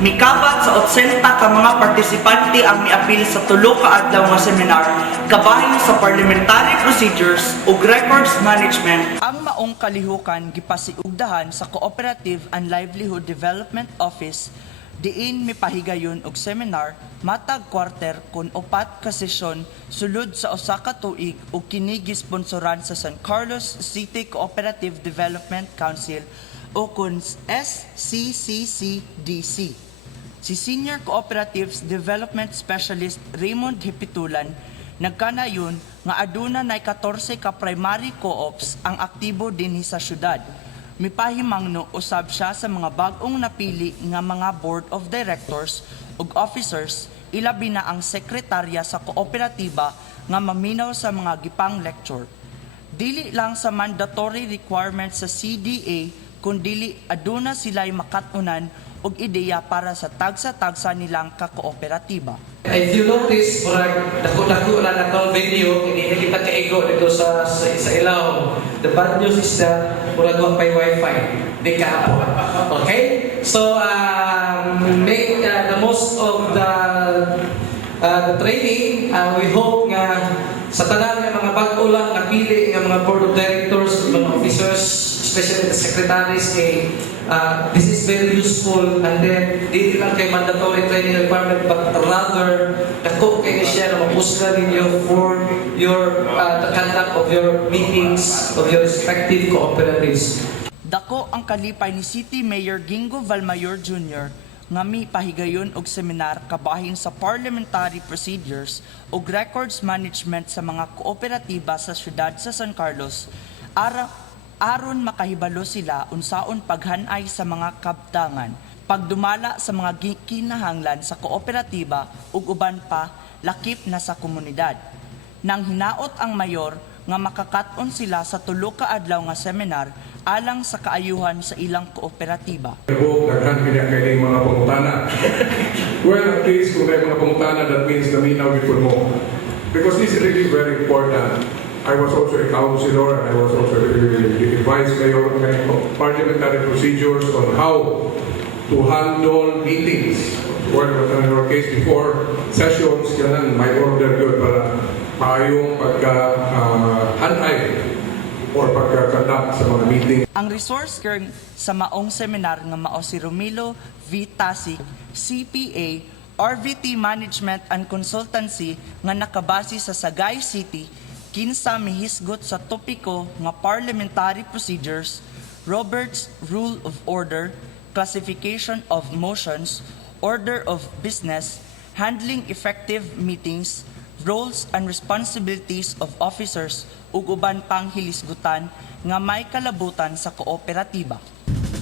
Mikabat sa 80 ka mga partisipante ang miapil sa tulo ka adlaw nga seminar kabahin sa parliamentary procedures ug records management. Ang maong kalihukan gipasiugdahan sa Cooperative and Livelihood Development Office diin mipahigayon og seminar matag kwarter kun 4 ka sesyon sulod sa usa ka tuig ug kini gisponsoran sa San Carlos City Cooperative Development Council o kun SCCCDC. Si Senior Cooperatives Development Specialist Raymond Hipitulan nagkanayon nga aduna nay 14 ka primary co-ops ang aktibo dinhi sa syudad. Mipahimangno usab siya sa mga bag-ong napili nga mga board of directors ug officers, ilabi na ang sekretarya sa kooperatiba nga maminaw sa mga gipang lecture. Dili lang sa mandatory requirements sa CDA kundi aduna sila'y makatunan og ideya para sa tagsa-tagsa nilang kakooperatiba. If you notice, dako-dako na natong video, hindi kita kaigo dito sa ilaw. The bad news is that murag wa pay wifi. Di ka po. Okay? So, make the most of the training. We hope nga sa tanan ng mga bago lang napili ng mga board of directors, mga officers, especially the secretaries, this is very useful, and then di lang kay mandatory training requirement, but rather dako kayo siya na mapusla ninyo for your the conduct of your meetings of your respective cooperatives. Dako ang kalipay ni City Mayor Gingo Valmayor Jr. nga mipahigayon og seminar kabahin sa parliamentary procedures ug records management sa mga kooperatiba sa syudad sa San Carlos aron makahibalo sila unsaon paghanay sa mga kabtangan, pagdumala sa mga kinahanglan sa kooperatiba ug uban pa lakip na sa komunidad. Nang hinaot ang mayor nga makakat-on sila sa tulo ka adlaw nga seminar alang sa kaayuhan sa ilang kooperatiba. Daghan kaya kay mga pangutana. Well, at least kung may mga pangutana, that means naminaw before mo. Because this is really very important. I was also a councilor, and I was also the vice mayor of parliamentary procedures on how to handle meetings. Well, in our case before sessions, yan may order yun para maayong pagka-hanay or pagka-conduct sa mga meeting. Ang resource kern sa maong seminar nga mao si Romilo V. Tasik, CPA, RVT Management and Consultancy nga nakabase sa Sagay City, kinsa mihisgot sa topiko nga parliamentary procedures, Robert's Rule of Order, classification of motions, order of business, handling effective meetings, roles and responsibilities of officers ug uban pang hilisgutan nga may kalabutan sa kooperatiba.